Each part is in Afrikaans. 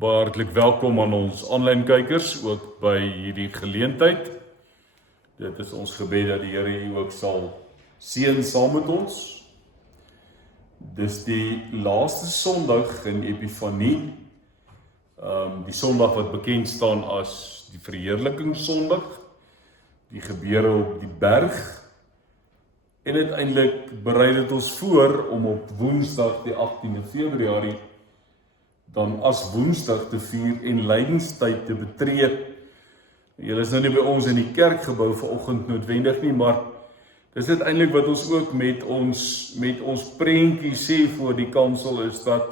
Baie hartlik welkom aan ons aanlyn kykers, ook by hierdie geleentheid. Dit is ons gebed dat die Here u ook sal seën saam met ons. Dis die laaste Sondag in Epifanie, die Sondag wat bekend staan as die Verheerlikingssondag, die gebeure op die berg, en uiteindelik berei dit ons voor om op Woensdag die 18de Februarie dan as Woensdag te vier en lydenstyd te betree. Julle is nou nie by ons in die kerkgebou vanoggend noodwendig nie, maar dis uiteindelik wat ons ook met ons prentjie sê voor die kansel is dat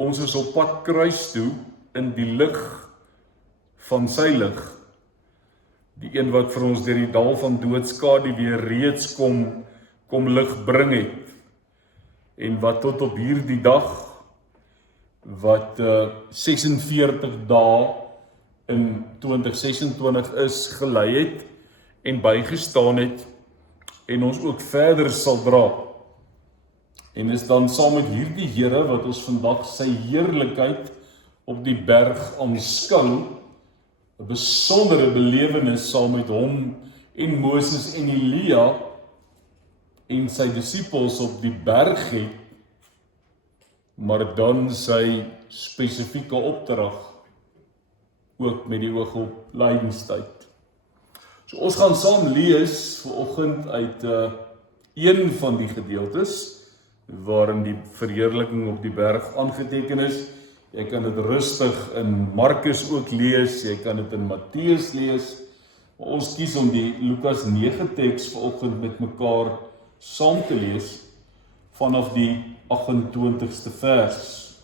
ons is op pad kruis toe in die lig van sy lig. Die een wat vir ons deur die dal van doodskade weer reeds kom lig bring het. En wat tot op hierdie dag wat 46 dae in 2026 is gelei het en bygestaan het en ons ook verder sal dra. En is dan saam met hierdie Here wat ons vandag sy heerlikheid op die berg aanskou, 'n besondere belewenis saam met hom en Moses en Elia en sy disippels op die berg het, maar dan sy spesifieke opdrag ook met die oog op lydenstyd. So ons gaan saam lees vanoggend uit een van die gedeeltes waarin die verheerliking op die berg aangeteken is. Jy kan dit rustig in Markus ook lees, jy kan dit in Matteus lees. Maar ons kies om die Lukas 9 teks vanoggend met mekaar saam te lees vanaf die 28ste vers.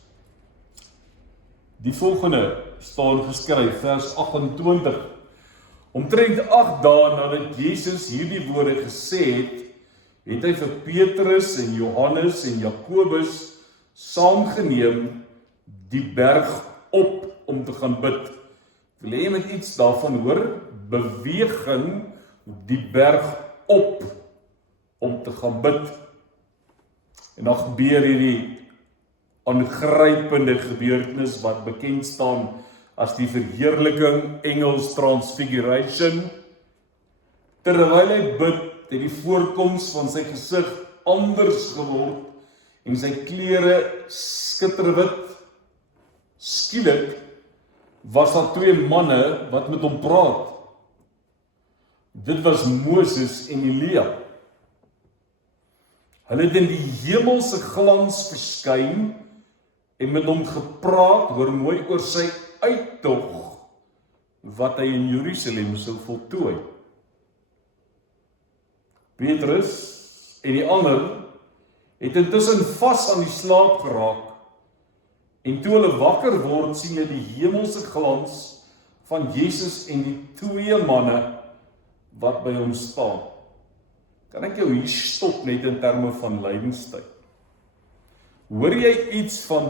Die volgende staan geskryf, vers 28. Omtrent 8 dae nadat Jesus hierdie woorde gesê het, het hy vir Petrus en Johannes en Jakobus saamgeneem die berg op om te gaan bid. Wil jy met iets daarvan hoor? Beweging die berg op om te gaan bid. En dan gebeur hierdie aangrypende gebeurtenis wat bekend staan as die verheerliking, Engels transfiguration. Terwyl hy bid, het die voorkoms van sy gesig anders geword en sy klere skitterwit. Skielik was daar 2 manne wat met hom praat. Dit was Moses en Elia. Hulle het in die hemelse glans verskyn en met hom gepraat, hoor mooi, oor sy uittog wat hy in Jerusalem sou voltooi. Petrus en die ander het intussen vas aan die slaap geraak en toe hulle wakker word, sien hulle die hemelse glans van Jesus en die 2 manne wat by hom staan. Kan ek jou hier stop net in terme van lydenstyd? Hoor jy iets van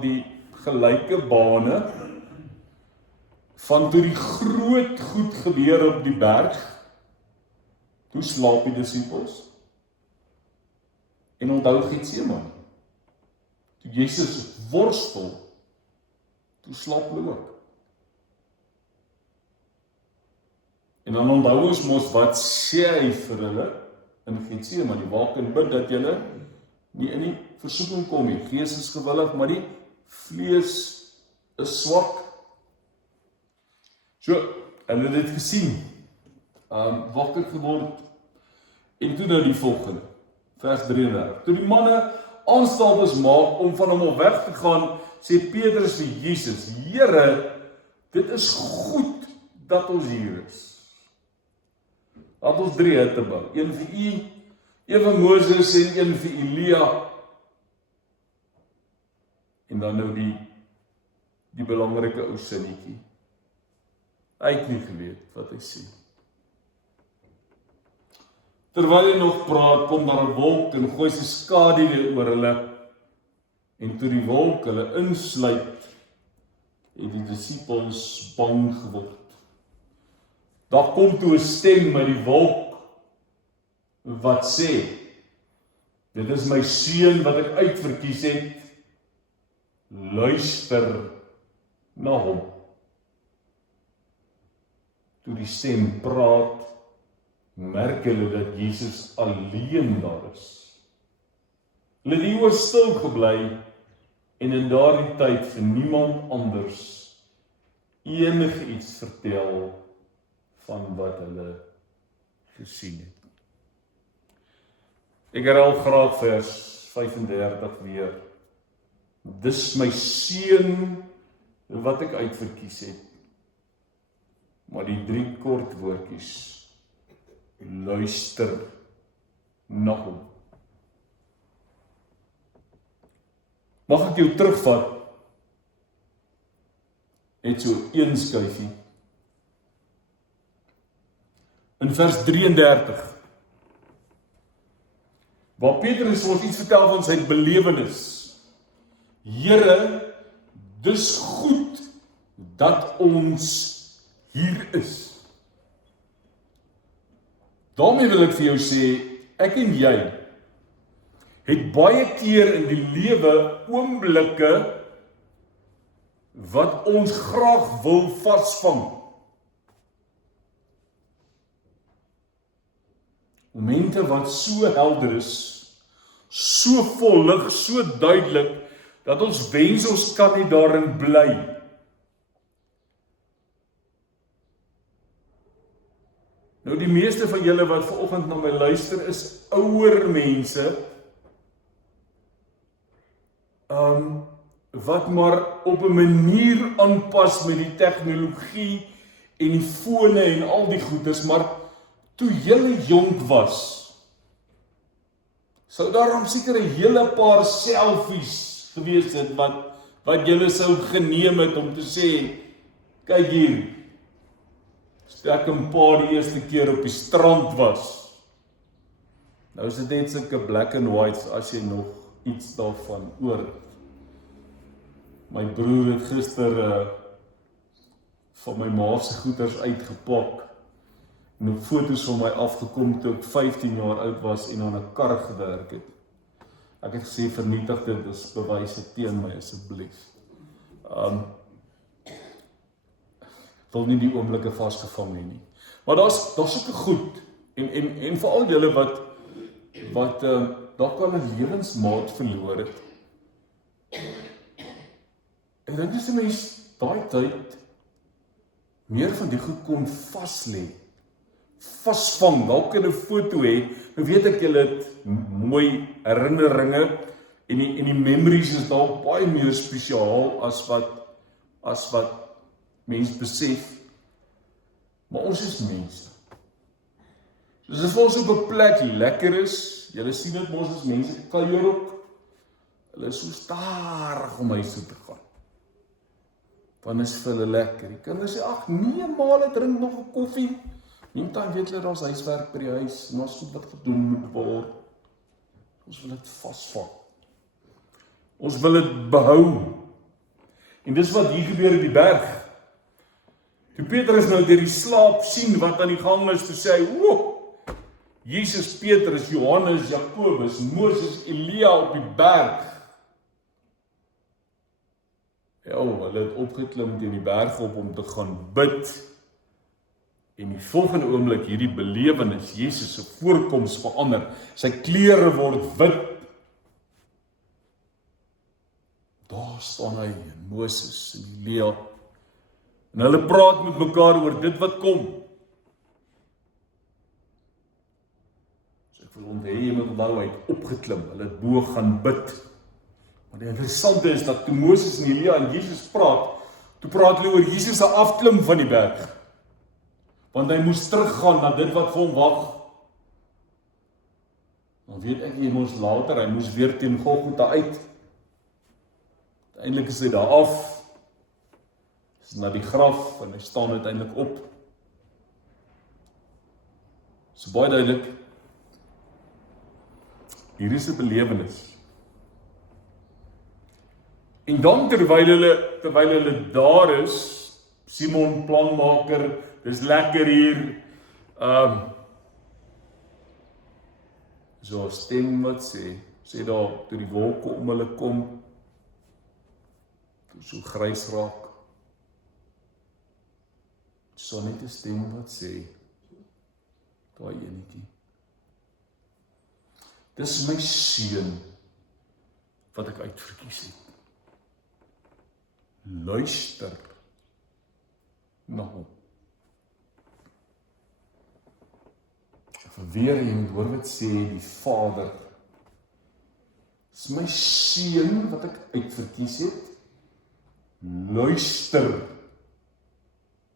die gelyke bane van toe die groot goed gebeur op die berg? Toe slaap die disippels. En onthou Getsemane. Toe Jesus worstel, toe slaap hulle ook. En dan onthou ons mos wat sê hy vir hulle in Getsemane, waak en bid dat julle nie in die versoeking kom nie. Gees is gewillig, maar die vlees is swak. So, hulle het dit gesien, wakker geword, en toe nou die volgende, vers 33. Toe die manne aanstaltes maak om van hom weg te gaan, sê Petrus vir Jesus, Here, dit is goed dat ons hier is. Laat ons 3 hutte bou, een vir u, een vir Moses en een vir Elia. En dan nou die belangrike ou sinnetjie. Hy het nie geweet wat hy sê. Terwyl hy nog praat, kom daar 'n wolk en gooi sy skaduwee oor hulle. En toe die wolk hulle insluit, het die disippels bang geword. Daar kom toe 'n stem uit die wolk wat sê, dit is my seun wat ek uitverkies het, luister na hom. Toe die stem praat, merk hulle dat Jesus alleen daar is. Hulle het hieroor stil gebly en in daardie tyd vir niemand anders enige iets vertel van wat hulle gesien het. Ek herhaal graag vers 35 weer. Dis my seun wat ek uitverkies het. Maar die 3 kort woordjies, luister na hom. Mag ek jou terugvat, net so een skuifie. In vers 33, waar Petrus ons iets vertel van sy belewenis. Here, dis goed dat ons hier is. Daarmee wil ek vir jou sê, ek en jy het baie keer in die lewe oomblikke wat ons graag wil vasvang. Momente wat so helder is, so vol lig, so duidelik, dat ons wens ons kan nie daarin bly. Nou die meeste van julle wat vanoggend na my luister is ouer mense, wat maar op 'n manier aanpas met die tegnologie en die fone en al die goeders, maar toe julle jonk was, sou daarom seker 'n hele paar selfies gewees het wat julle sou geneem het om te sê, kyk hier, ek en pa die eerste keer op die strand was. Nou is dit net sulke black and whites as jy nog iets daarvan oor het. My broer het gister van my ma se goeders uitgepak en op foto's van my afgekom toe ek 15 jaar oud was en aan 'n kar gewerk het. Ek het gesê vernietig dit as bewyse teen my asseblief. Wil nie die oomblikke vasgevang hê nie. Maar daar's sulke goed en veral julle wat dalk al 'n lewensmaat verloor het. En dan is die mens daai tyd meer van die goed kon vaslê, vasvang, dalk in 'n foto hê. Nou weet ek julle het mooi herinneringe en die memories is dalk baie meer spesiaal as wat mens besef. Maar ons is mense. Dus as ons op 'n plek lekker is, julle sien dit mos as mense kuier ook, hulle is so stadig om huis toe te gaan. Want is vir hulle lekker. Die kinders sê, ag nee, maar hulle drink nog 'n koffie. Niemand weet hulle daar's huiswerk by die huis, en daar's goed wat gedoen moet word. Ons wil dit vasvang. Ons wil dit behou. En dis wat hier gebeur op die berg. Toe Petrus nou deur die slaap sien wat aan die gang is, toe sê hy, "O, Jesus, Petrus, Johannes, Jakobus, Moses, Elia op die berg." Ja, hulle het opgeklim teen die berg op om te gaan bid. En die volgende oomblik hierdie belewenis, Jesus se voorkoms verander. Sy klere word wit. Daar staan hy, en Moses en Elia. En hulle praat met mekaar oor dit wat kom. So ek wil onthou, jy moet onthou, hy het opgeklim, hulle het bo gaan bid. Maar die interessante is dat toe Moses en Elia en Jesus praat, toe praat hulle oor Jesus se afklim van die berg. Want hy moes teruggaan na dit wat vir hom wag. Dan weet ek, hy moes later, hy moes weer teen Golgotha uit. Uiteindelik is hy daar af, is na die graf, en hy staan uiteindelik op. So baie duidelik, hier is 'n belewenis. En dan terwyl hulle daar is, Simon planmaker, dis lekker hier, so 'n stem wat sê daar, toe die wolke om hulle kom, so grys raak. So net 'n stem wat sê, daai enetjie. Dis my seun wat ek uitverkies het. Luister na hom. Weer jy moet hoor wat sê die Vader. Dis my seun wat ek uitverkies het. Luister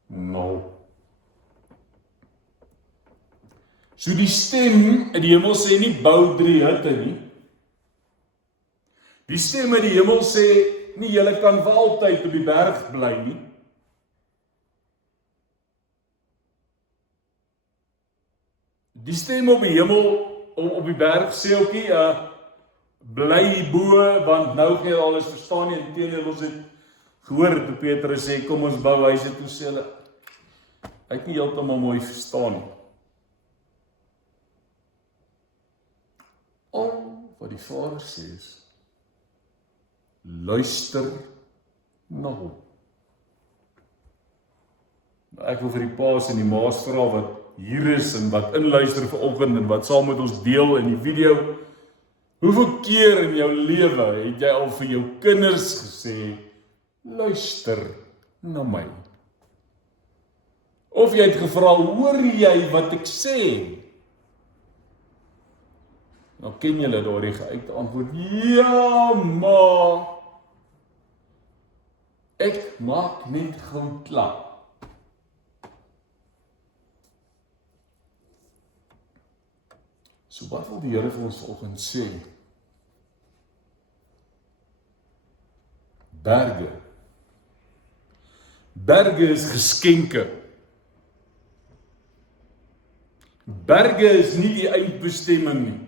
na hom. So die stem in die hemel sê nie bou 3 hutte nie. Die stem in die hemel sê nie julle kan vir altyd op die berg bly nie. Die stem op die hemel, op die berg sê ook nie, bly hier bo, want nou gaan jy alles verstaan nie, inteendeel ons het gehoor toe Petrus sê, kom ons bou huise, toe sê hulle, hy het nie heeltemal mooi verstaan nie. Al wat die Vader sê is, luister na hom. Ek wil vir die paas en die maas vra wat hier is en wat inluister vanoggend en wat saam met ons deel in die video. Hoeveel keer in jou lewe het jy al vir jou kinders gesê, luister na my? Of jy het gevra, hoor jy wat ek sê? Nou ken julle daardie geuite antwoord, ja, maar ek maak net gou klaar. So wat wil die Here vir ons vanoggend sê? Berge. Berge is geskenke. Berge is nie die eindbestemming nie.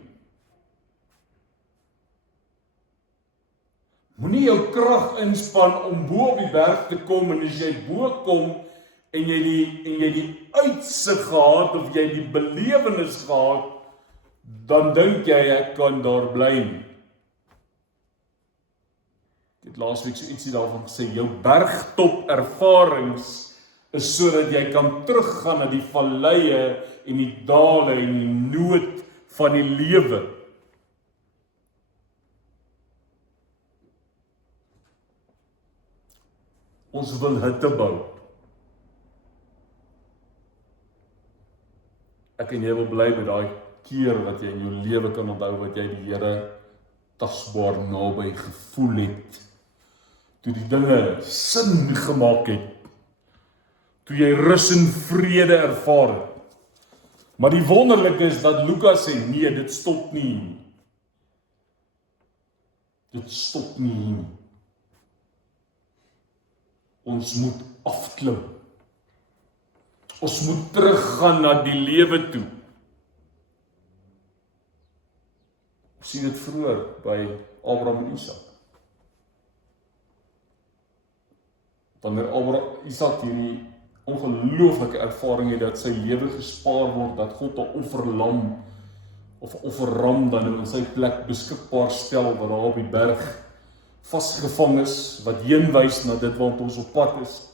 Moenie jou krag inspann om bo op die berg te kom en as jy bo kom en jy die uitsig gehad of jy die belewenis gehad, dan dink jy ek kan daar bly nie. Ek het laasweek so ietsie daarvan gesê, jou bergtop ervarings is sodat jy kan teruggaan na die valleie en die dale en die nood van die lewe. Ons wil hutte bou. Ek en jy wil bly by daai keer wat jy in jou lewe kan onthou wat jy die Here tasbaar naby gevoel het. Toe die dinge sin gemaak het. Toe jy rus en vrede ervaar het. Maar die wonderlike is dat Lukas sê, nee, dit stop nie. Dit stop nie. Ons moet afklim. Ons moet teruggaan na die lewe toe. Ons sien dit vroeër by Abraham en Isak. Wanneer Isak hierdie ongelooflike ervaring het dat sy lewe gespaar word, dat God 'n offerlam of 'n offerram dan in sy plek beskikbaar stel wat daar op die berg vasgevang is, wat heenwys na dit wat ons op pad is.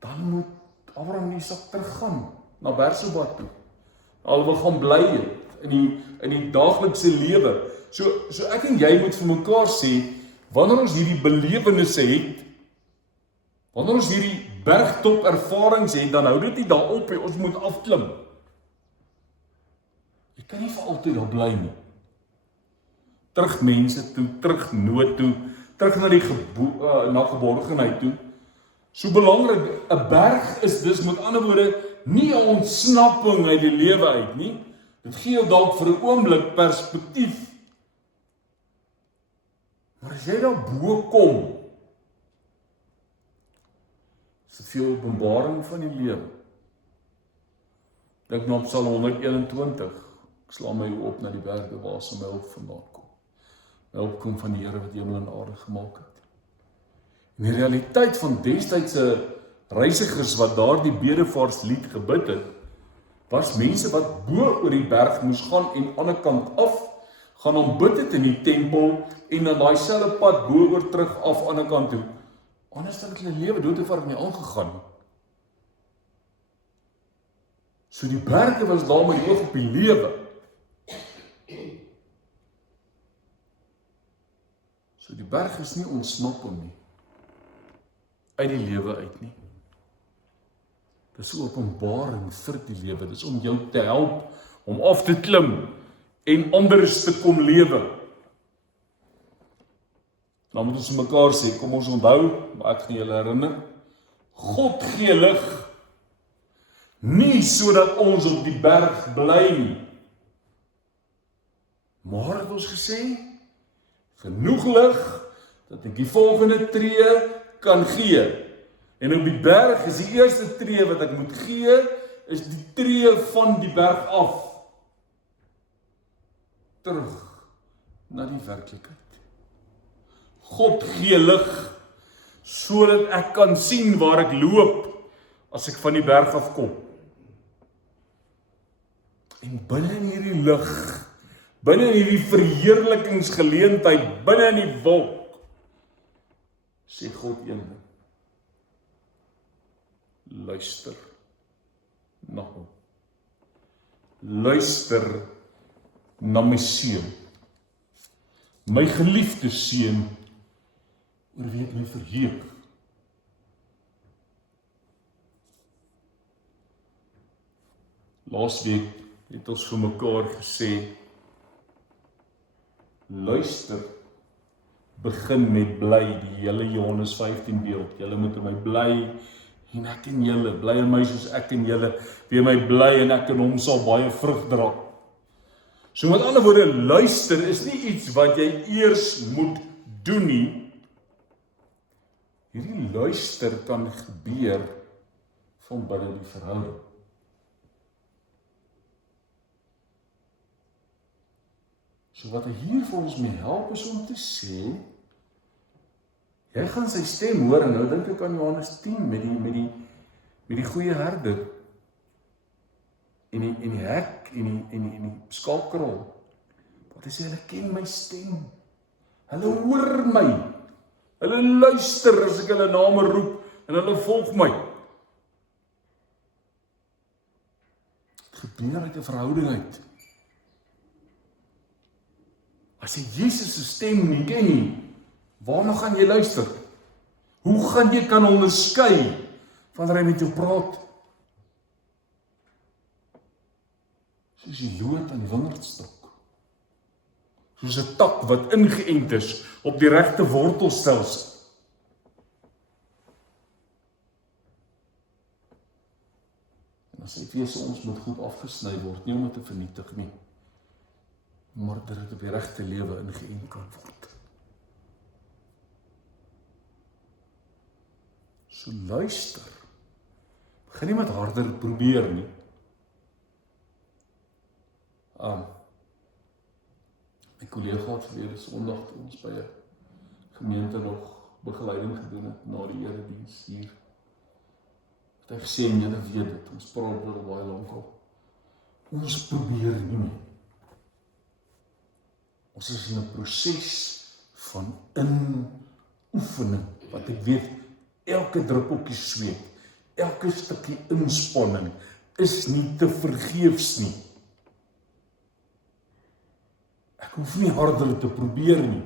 Dan moet Abraham en Isak teruggaan na Berseba toe. Alhoewel gaan bly het in die daaglikse lewe. So ek en jy moet vir mekaar sê, wanneer ons hierdie belewennisse het, wanneer ons hierdie bergtop ervarings het, dan hou dit nie daarop nie, ons moet afklim. Jy kan nie vir altyd daar bly nie. Terug mense toe, terug nood toe, terug na die na geborgenheid toe. So belangrik, 'n berg is dus met ander woorde nie 'n ontsnapping uit die lewe uit nie. Dit gee jou dalk vir 'n oomblik perspektief. Maar as jy daar bo kom, is dit veel openbaring van die lewe. Dink nou op Psalm 121. Ek slaan my oë op na die berge waar sal my hulp vandaan kom. My hulp kom van die Here wat hemel en aarde gemaak het. En die realiteit van destydse reisigers wat daardie bedevaarslied gebid het, was mense wat bo oor die berg moes gaan en aan die ander kant af gaan aanbid het in die tempel en dan daai selfe pad bo-oor terug af aan die ander kant toe. Anders dan het hulle lewe doodgevaar nie aangegaan. So die berge was daar met die oog op die lewe. So die berg is nie ontsnapping nie. Uit die lewe uit nie. Dis 'n openbaring vir die lewe. Dis om jou te help om af te klim en anders te kom lewe. Nou moet ons mekaar sê, kom ons onthou, maar ek gaan julle herinner, God gee lig, nie sodat ons op die berg bly nie. Maar het ons gesê, genoeg lig, dat ek die volgende tree kan gee. En op die berg is die eerste tree wat ek moet gee, is die tree van die berg af. Terug na die werklikheid. God gee lig, sodat ek kan sien waar ek loop, as ek van die berg afkom. En binne in hierdie lig, binne in hierdie verheerlikingsgeleentheid, binne in die wolk, sê God een ding. Luister na hom. Luister na my seun. My geliefde seun, oor wie ek my verheug. Laasweek het ons vir mekaar gesê, luister, begin met bly, die hele Johannes 15 beeld. Julle moet in my bly, en ek in julle, bly in my soos ek in julle, wie my bly en ek in hom sal baie vrug dra. So met ander woorde, luister is nie iets wat jy eers moet doen nie. Hierdie luister kan gebeur van binne die verhouding. So wat hy hier vir ons mee help is om te sê, jy gaan sy stem hoor, en nou dink ek aan Johannes 10 met die goeie herder en die hek en die skaapkrol. Wat hy sê, hulle ken my stem. Hulle hoor my. Hulle luister as ek hulle name roep en hulle volg my. Het gebeur uit 'n verhouding uit. As jy Jesus se stem nie ken nie, waarna gaan jy luister? Hoe gaan jy kan onderskei wanneer hy met jou praat? Soos die loot aan die wingerdstok. Soos 'n tak wat ingeënt is op die regte wortelstelsel. En as hy weet ons moet goed afgesny word, nie om dit te vernietig nie, maar dat dit op die regte lewe ingeënt kan word. So luister. Begin nie met harder probeer nie. My kollega het verlede Sondag toe ons by 'n gemeente nog begeleiding gedoen het na die erediens hier. Het hy gesê, en julle weet dit, ons praat oor baie lank al. Ons probeer nie meer. Ons is in 'n proses van inoefening, wat ek weet, elke druppeltjie sweet, elke stukkie inspanning is nie te vergeefs nie. Ek hoef nie harder te probeer nie.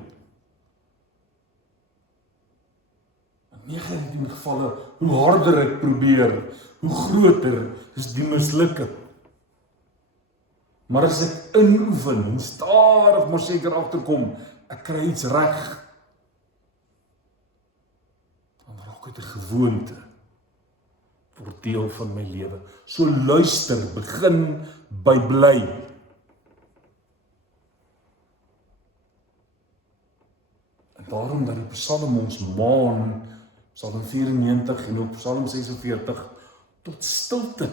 In 19 gevalle, hoe harder ek probeer, hoe groter is die mislukking. Maar as ek inoefen en stadig maar seker agterkom, ek kry iets reg, dan raak dit 'n gewoonte, word deel van my lewe. So luister, begin by bly. En daarom dat die Psalm ons maan, Psalm 94 en ook Psalm 46, tot stilte.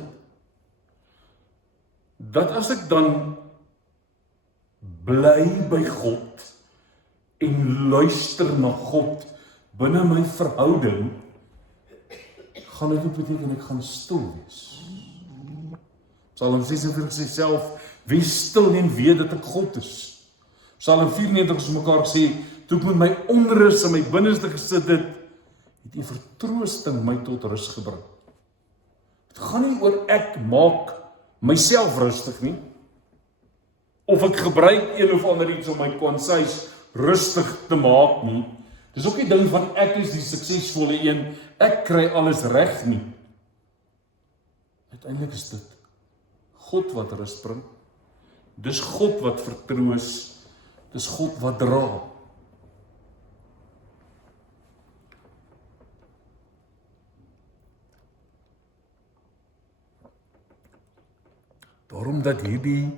Dat as ek dan bly by God en luister na God binne my verhouding, gaan dit ook beteken ek gaan stil wees. Psalm 46 sê self, wees stil en weet dat ek God is. Psalm 94 ons mekaar gesê, toe ek met my onrus in my binneste gesit het U vertroosting my tot rus gebring. Dit gaan nie oor ek maak myself rustig nie, of ek gebruik een of ander iets om my kwansuis rustig te maak nie. Dis ook die ding van ek is die suksesvolle een, ek kry alles reg nie. Uiteindelik is dit God wat rus bring. Dis God wat vertroos. Dis God wat dra. Daarom dat hierdie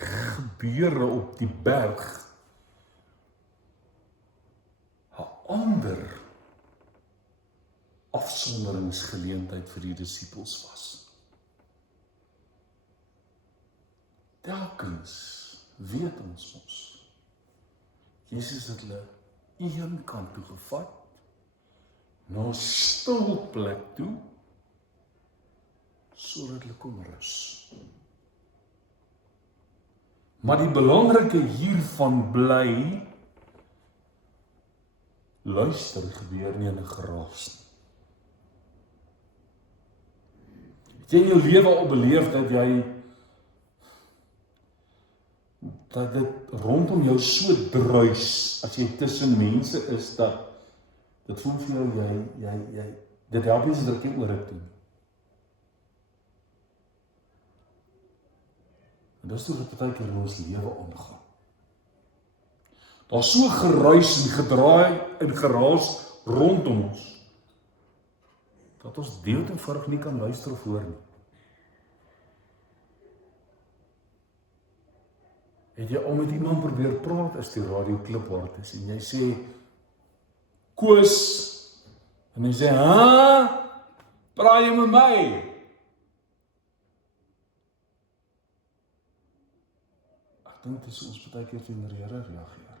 gebeure op die berg 'n ander afsonderingsgeleentheid vir die disippels was. Telkens weet ons mos, Jesus het hulle een kant toe gevat, na 'n stil plek toe, sodat hulle kon rus. Maar die belangrike hiervan bly, luister, gebeur nie in 'n geraas nie. Het jy in jou lewe al beleef dat dit rondom jou so druis, as jy tussen mense is, dat dit voel vir jou, dit help nie dat jy oor dit doen. En dis hoe dit baie keer in ons lewe aangaan. Daar's so geruis en gedraai en geraas rondom ons, dat ons eenvoudig nie kan luister of hoor nie. Het jy al met iemand probeer praat as die radio kliphard is en jy sê, Koos, en hy sê, praat jy met my? Ek dink dit is ons baie keer teenoor die Here reageer.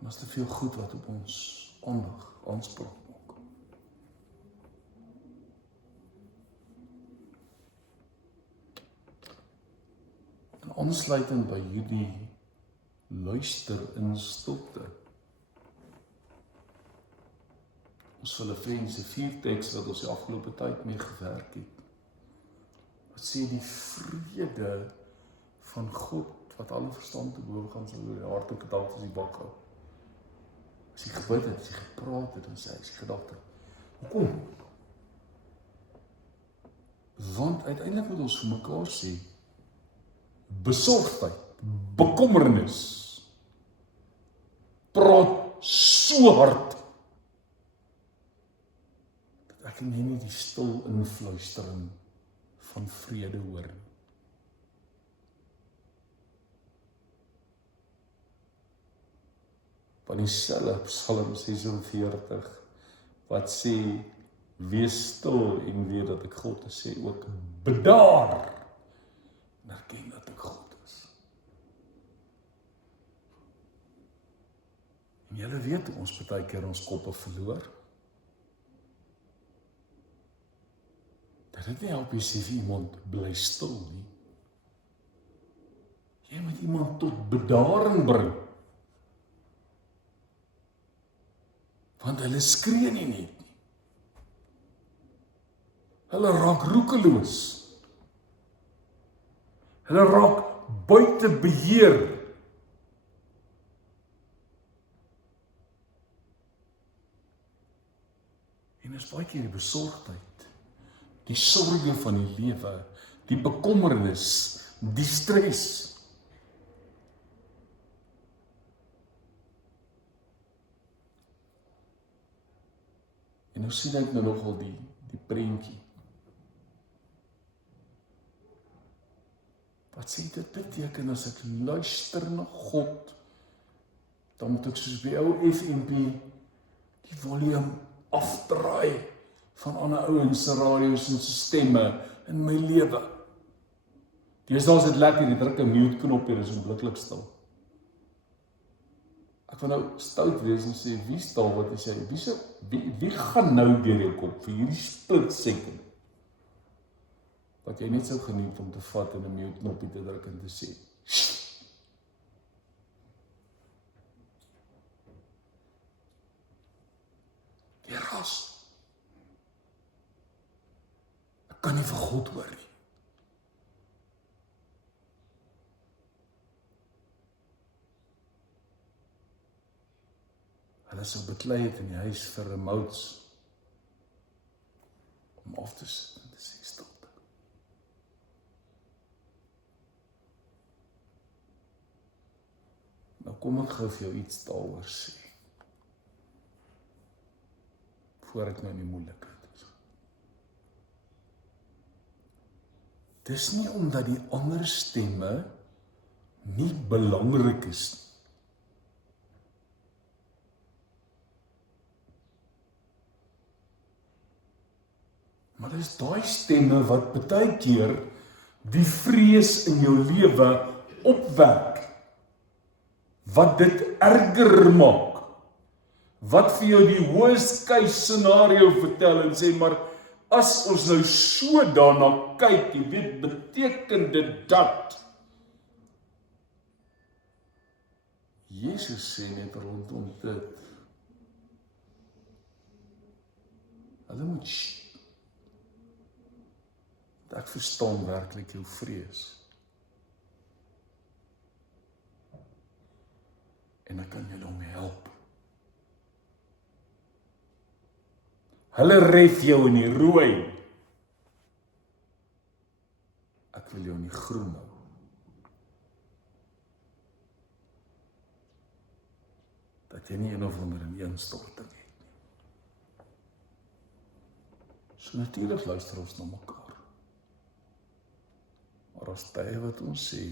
Dan is te veel goed wat op ons aandag aanspraak maak. En aansluitend by hierdie luister in stilte. Ons Filippense 4 teks wat ons die afgelope tyd mee gewerk het. Wat sê die vrede van God, wat alle verstand te boven gaan, sal oor die hart en gedagtes die bak hou. As jy gebid het, as jy gepraat het, en sê, as jy gedagte. Hoekom? Want uiteindelik moet ons vir mekaar sê, besorgdheid, bekommernis, praat so hard, dat ek en jy nie die stil influistering van vrede hoor. Van dieselfde Psalm 46, wat sê, wees stil en weet dat ek God is, sê ook, bedaar, en erken dat ek God is. En julle weet, ons baie keer ons koppe verloor, dat dit nie help jy sê vir iemand bly stil nie. Jy moet iemand tot bedaring bring. Want hulle skree nie net nie. Hulle raak roekeloos. Hulle raak buite beheer. En is baie keer die besorgdheid, die sorge van die lewe, die bekommernis, die stres. En nou sien ek nogal die prentjie. Wat sê dit beteken as ek luister na God, dan moet ek soos by ou FNB die volume afdraai van ander ouens se radio's en se stemme in my lewe. Deesdae is dit lekker, jy druk 'n mute knop en dit is onmiddellik stil. Ek wil nou stout wees en sê, wie stal wat jy sê, wie gaan nou deur jou kop vir hierdie split second? wat jy net sou geniet om te vat en 'n mute knoppie te druk en te sê, die ras, ek kan nie vir God hoor nie. Hulle sou beklei het in die huis vir remotes om af te sit en te sê stilte. Nou kom ek gou vir jou iets daaroor sê, voor ek nou in die moeilikheid is. Dis nie omdat die ander stemme nie belangrik is nie. Maar dit is daai stemme wat baie keer die vrees in jou lewe opwek, wat dit erger maak, wat vir jou die worst case scenario vertel en sê, maar as ons nou so daarna kyk, jy weet, beteken dit dat. Jesus sê net rondom dit, hulle moet ek verstaan werklik jou vrees. En ek kan julle om help. Hulle ref jou in die rooi. Ek wil jou in die groen hou. Dat jy nie een of ander ineenstorting het nie. So natuurlik luister ons na mekaar. Maar as tye wat ons sê,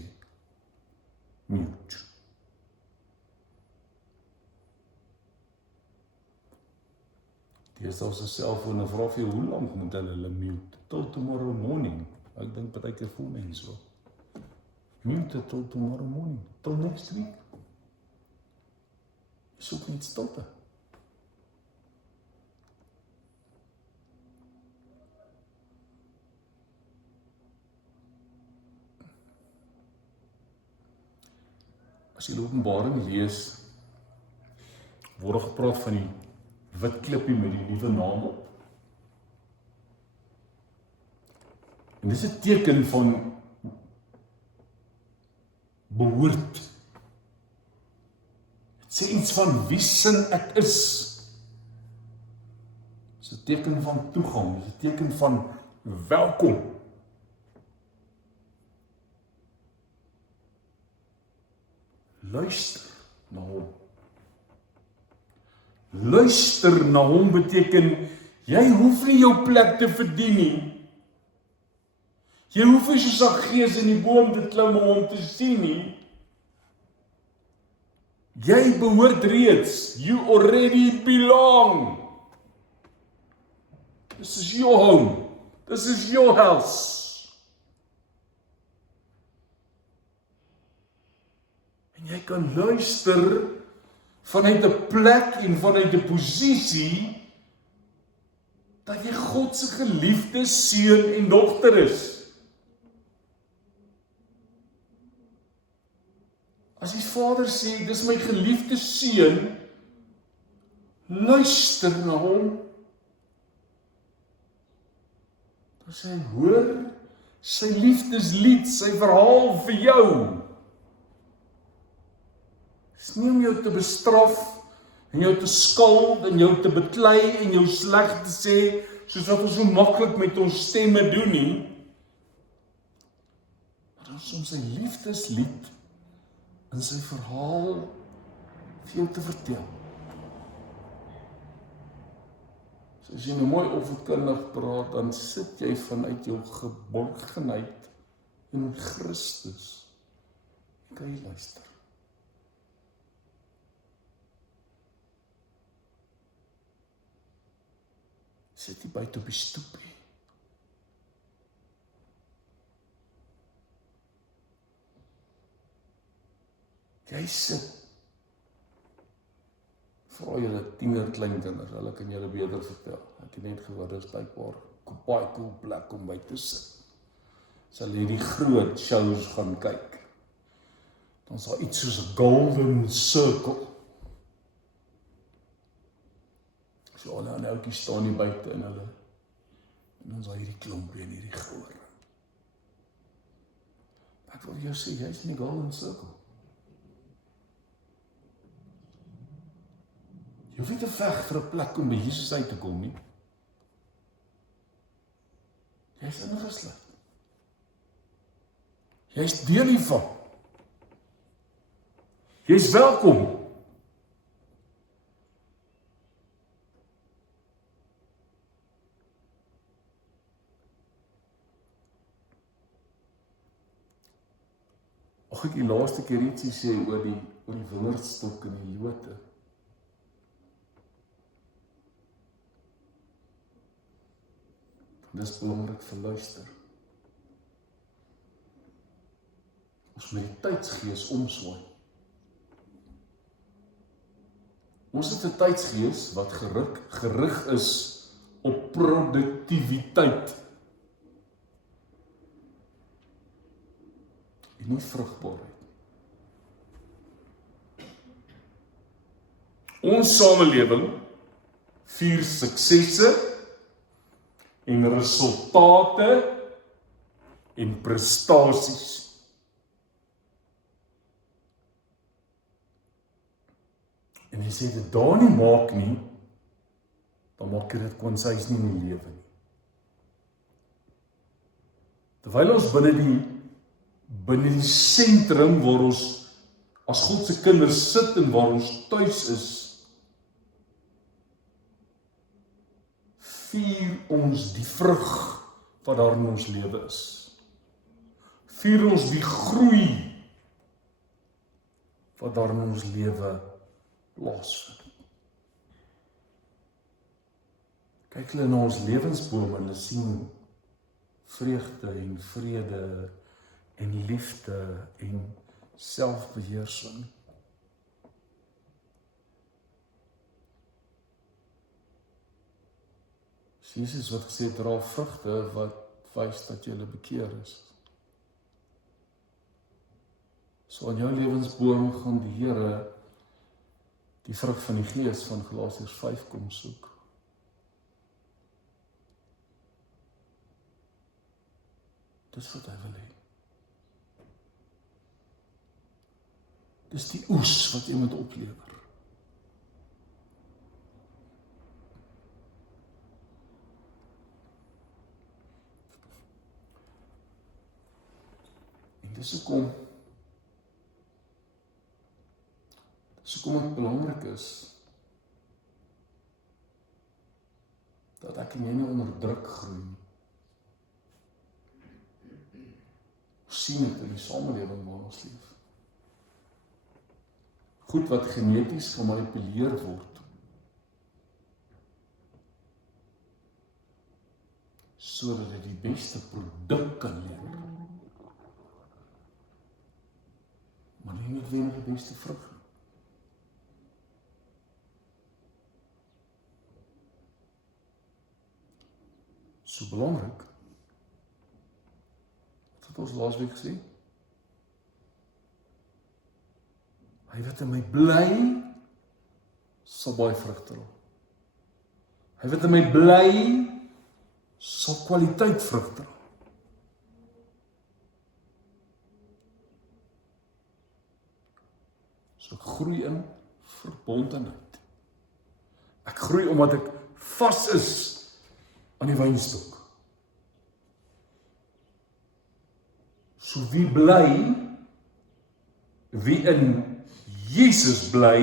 mute. Deesdae se selfone vra vir hoe lank moet hulle mute? Till tomorrow morning. Ek dink baie keer voel mense so. Mute till tomorrow morning. Till next week. Soek net stilte. As jy die Openbaring lees, word gepraat van die wit klippie met die nuwe naam op. En dis 'n teken van behoort. Dit sê iets van wie sin ek is. Dis 'n teken van toegang, dis 'n teken van welkom. Luister na hom. Luister na hom beteken, jy hoef nie jou plek te verdien nie. Jy hoef nie soos 'n gees in die boom te klim om hom te sien nie. Jy behoort reeds. You already belong. This is your home. This is your house. En jy kan luister vanuit 'n plek en vanuit 'n posisie dat jy God se geliefde seun en dogter is. As die Vader sê, dis my geliefde seun, luister na hom. Dan sê hy, hoor sy liefdeslied, sy verhaal vir jou. Dis nie om jou te bestraf, en jou te skuld, en jou te beklei, en jou sleg te sê, soos wat ons so maklik met ons stemme doen nie. Maar dan is om sy liefdeslied, in sy verhaal, vir jou te vertel. So as jy nou mooi opvoedkundig praat, dan sit jy vanuit jou geborgenheid in Christus. Kan jy luister? Sit jy buite op die stoepie. Jy sit. Vra julle tiener kleinkinders, hulle kan julle beter vertel. Ek het net gehoor, dis blykbaar baie cool plek om by te sit. sal jy die groot shows gaan kyk. Dan is daar iets soos 'n golden circle. So al die ouetjies staan hier buite en dan is daar hierdie klompie en hierdie goue ring. Ek wil jou sê, jy is in die golden circle. Jy hoef nie te veg vir 'n plek om by Jesus uit te kom nie. Jy is ingesluit. Jy is deel hiervan. Jy is welkom. Ag ek die laaste keer ietsie sê oor die wingerdstok en die lote. Dis belangrik vir luister. Ons moet die tydsgees omswaai. Ons het 'n tydsgees wat gerig is op produktiwiteit. En nie vrugbaarheid. Ons samelewing vier suksesse en resultate en prestasies. En as jy dit daar nie maak nie, dan maak jy dit konsuis nie in die lewe nie. Terwyl ons binne die sentrum waar ons as God se kinders sit en waar ons tuis is, vier ons die vrug wat daar in ons lewe is. Vier ons die groei wat daar in ons lewe plaasvind. Kyk hulle na ons lewensbome en hulle sien vreugde en vrede en liefde en selfbeheersing. Jesus wat gesê dra vrugte wat wys dat jy bekeer is. So in jou lewensboom gaan die Here die vrug van die Gees van Galasiërs 5 kom soek. Dis wat hy wil hê. Dis die oes wat jy moet oplewer. En dis hoekom het belangrik is dat ek en jy nie onder druk groei. Ons sien dit in die samelewing waar ons leef. Goed wat geneties gemanipuleer word, sodat dit die beste produk kan lewer. Maar nie noodwendig die beste vrug. So belangrik. Wat het ons laasweek gesê? Hy wat in my bly, sal baie vrug dra. Hy wat in my bly, sal kwaliteit vrug dra. So ek groei in verbondenheid. Ek groei omdat ek vas is aan die wynstok. So wie bly, wie in Jesus bly,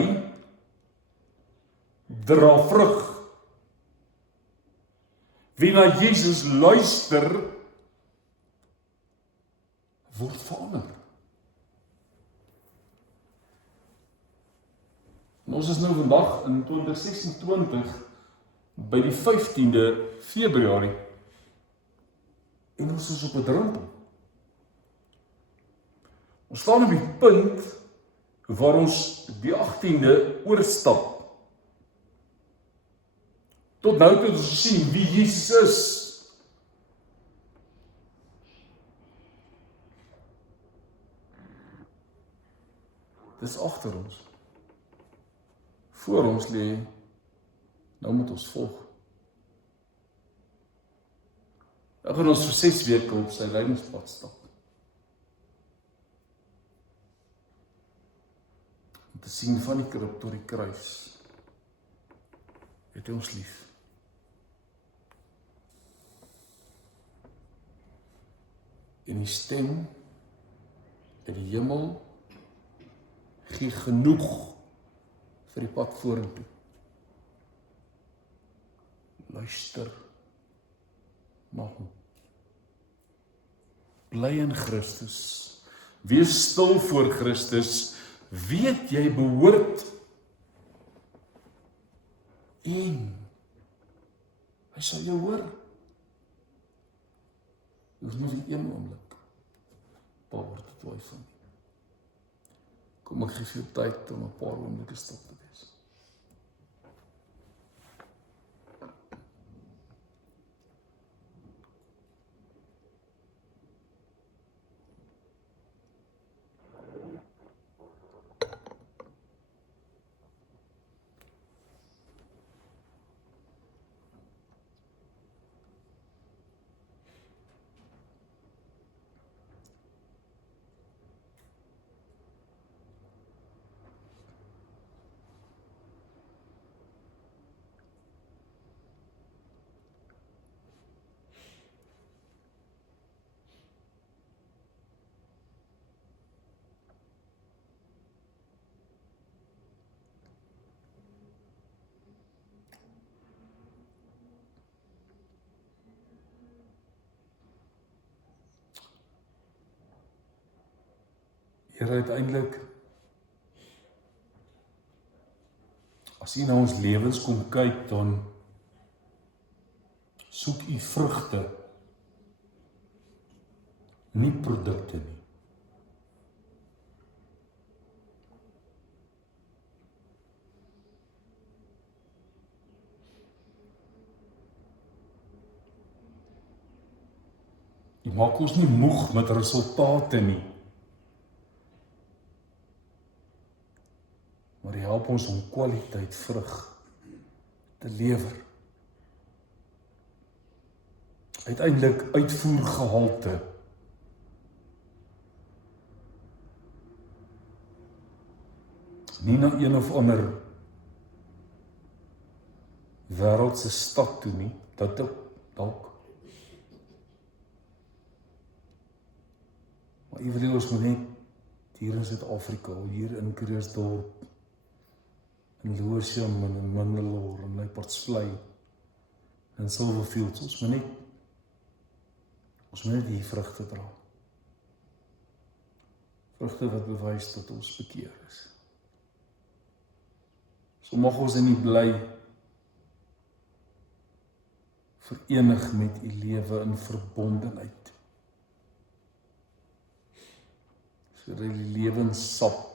dra vrug. Wie na Jesus luister, word verander. En ons is nou vandag in 2026 by die 15de Februarie en ons is op 'n drempel. Ons staan op die punt waar ons die 18de oorstap. Tot nou toe het ons gesien wie Jesus is. Dis agter ons. Voor ons lê, nou moet ons volg. Nou gaan ons vir 6 weke op sy lydingspad stap. Om te sien van die krib tot die kruis, het hy ons lief. En die stem uit die hemel gee genoeg vir die pad vorentoe. Luister na hom. Bly in Christus. Wees stil voor Christus. Weet jy behoort. En hy sal jou hoor. Dit is nie die een oomblik waar te twyfel nie. Kom ek gee vir jou tyd om 'n paar oomblikke stil te wees. Here, uiteindelik, as U na ons lewens kom kyk, dan soek U vrugte, nie produkte nie. U maak ons nie moeg met resultate nie. Maar hy help ons om kwaliteit vrug te lewer. Uiteindelik uitvoergehalte. Nie na een of ander wêreldse stad toe nie, dat dalk. Maar jy wil ons moet net hier in Suid-Afrika, hier in Krugersdorp, in Lewisham, in Mandalore, in Leipardsvlei, in Silverfields, ons moet net die vrugte dra. Vrugte wat bewys dat ons bekeer is. So mag ons in die bly verenig met U lewe in verbondenheid. Sodat die lewenssap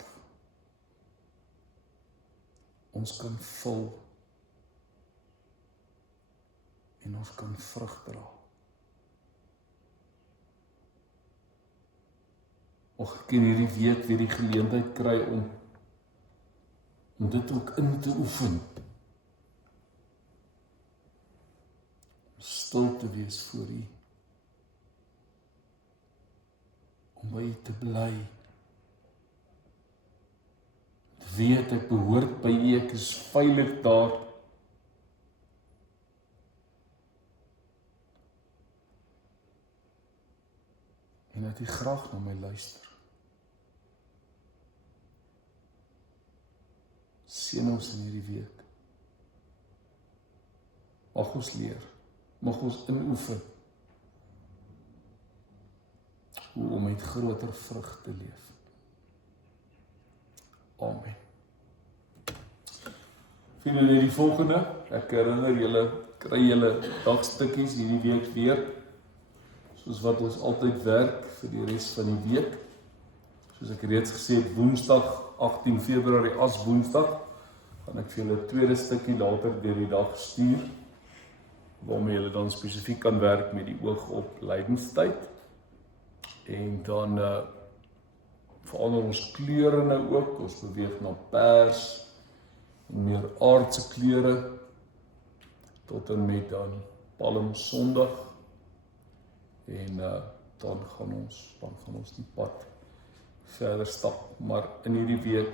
ons kan vul en ons kan vrug dra. Mag ek in hierdie week weer die geleentheid kry om dit ook in te oefen. Om stil te wees voor U. Om by U te bly. Weet ek behoort by U, ek is veilig daar. En dat U graag na my luister. Seën ons in hierdie week. Mag ons leer, mag ons inoefen hoe om met groter vrug te leef. Amen. Vriende, die volgende, ek herinner julle, kry julle dagstukkies hierdie week weer, soos wat ons altyd werk vir die res van die week. Soos ek reeds gesê het, Woensdag 18 Februarie as Woensdag, gaan ek vir julle 'n tweede stukkie later deur die dag stuur, waarmee julle dan spesifiek kan werk met die oog op lydenstyd. En dan verander ons kleure nou ook, ons beweeg na pers, meer aardse kleure, tot en met dan Palmsondag, en dan gaan ons die pad verder stap, maar in hierdie week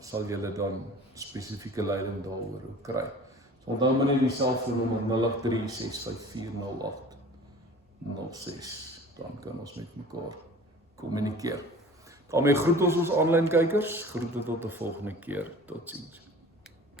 sal julle dan spesifieke leiding daaroor kry. So onthou maar net die selfoonnommer 083-654-0806, dan kan ons met mekaar kommunikeer. daarmee groet ons aanlyn kykers, groete tot 'n volgende keer, totsiens.